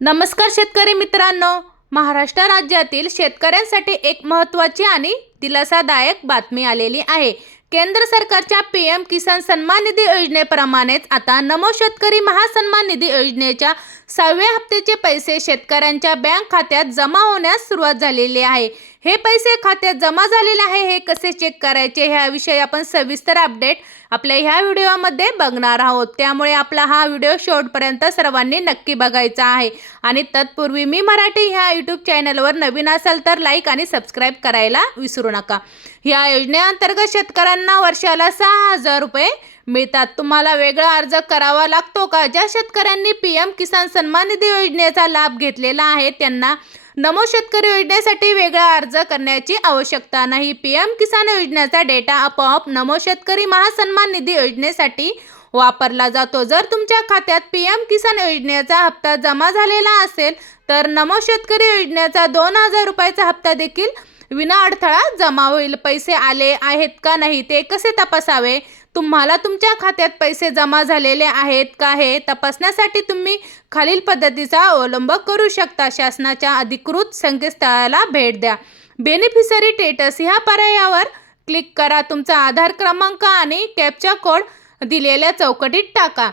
नमस्कार शेतकरी मित्रांनो. महाराष्ट्र राज्यातील शेतकऱ्यांसाठी एक महत्त्वाची आणि दिलासादायक बातमी आलेली आहे. केंद्र सरकारच्या पी एम किसान सन्मान निधी योजनेप्रमाणेच आता नमो शेतकरी महासन्मान निधी योजनेच्या सहाव्या हप्त्याचे पैसे शेतकऱ्यांच्या बँक खात्यात जमा होण्यास सुरुवात झालेली आहे. हे पैसे खात्यात जमा झालेले आहे हे कसे चेक करायचे ह्याविषयी आपण सविस्तर अपडेट आपल्या ह्या व्हिडिओमध्ये बघणार आहोत. त्यामुळे आपला हा व्हिडिओ शेवटपर्यंत सर्वांनी नक्की बघायचा आहे. आणि तत्पूर्वी मी मराठी ह्या यूट्यूब चॅनलवर नवीन असाल तर लाईक आणि सबस्क्राईब करायला विसरू नका. ह्या योजनेअंतर्गत शेतकऱ्यांना वर्षाला सहा हजार रुपये मिळतात. तुम्हाला वेगळा अर्ज करावा लागतो का? ज्या शेतकऱ्यांनी पी एम किसान सन्मान निधी योजनेचा लाभ घेतलेला आहे त्यांना नमो शेतकरी योजनेसाठी वेगळा अर्ज करण्याची आवश्यकता नाही. पी एम किसान योजनेचा डेटा आपोआप नमो शेतकरी महासन्मान निधी योजनेसाठी वापरला जातो. जर तुमच्या खात्यात पी एम किसान योजनेचा हप्ता जमा झालेला असेल तर नमो शेतकरी योजनेचा दोन हजार रुपयाचा हप्ता देखील विना अडथळा जमा होईल. पैसे आले आहेत का नाही ते कसे तपासावे? तुम्हाला तुमच्या खात्यात पैसे जमा झालेले आहेत का हे तपासण्यासाठी तुम्ही खालील पद्धतीचा अवलंब करू शकता. शासनाच्या अधिकृत संकेतस्थळाला भेट द्या. बेनिफिशरी स्टेटस ह्या पर्यायावर क्लिक करा. तुमचा आधार क्रमांक आणि कॅपचा कोड दिलेल्या चौकटीत टाका.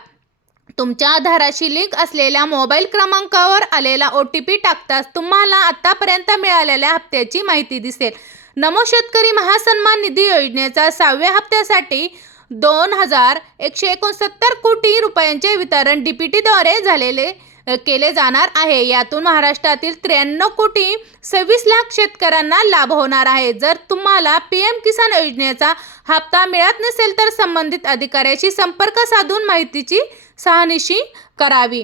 तुमच्या आधाराशी लिंक असलेल्या मोबाईल क्रमांकावर आलेला ओ टी पी टाकताच तुम्हाला आतापर्यंत मिळालेल्या हप्त्याची माहिती दिसेल. नमो शेतकरी महासन्मान निधी योजनेचा सहाव्या हप्त्यासाठी दोन हजार एकशे एकोणसत्तर कोटी रुपयांचे वितरण डी पी टीद्वारे झालेले केले जाणार आहे. यातून महाराष्ट्रातील त्र्याण्णव कोटी सव्वीस लाख शेतकऱ्यांना लाभ होणार आहे. जर तुम्हाला पी एम किसान योजनेचा हप्ता मिळत नसेल तर संबंधित अधिकाऱ्याशी संपर्क साधून माहितीची सहानिशी करावी.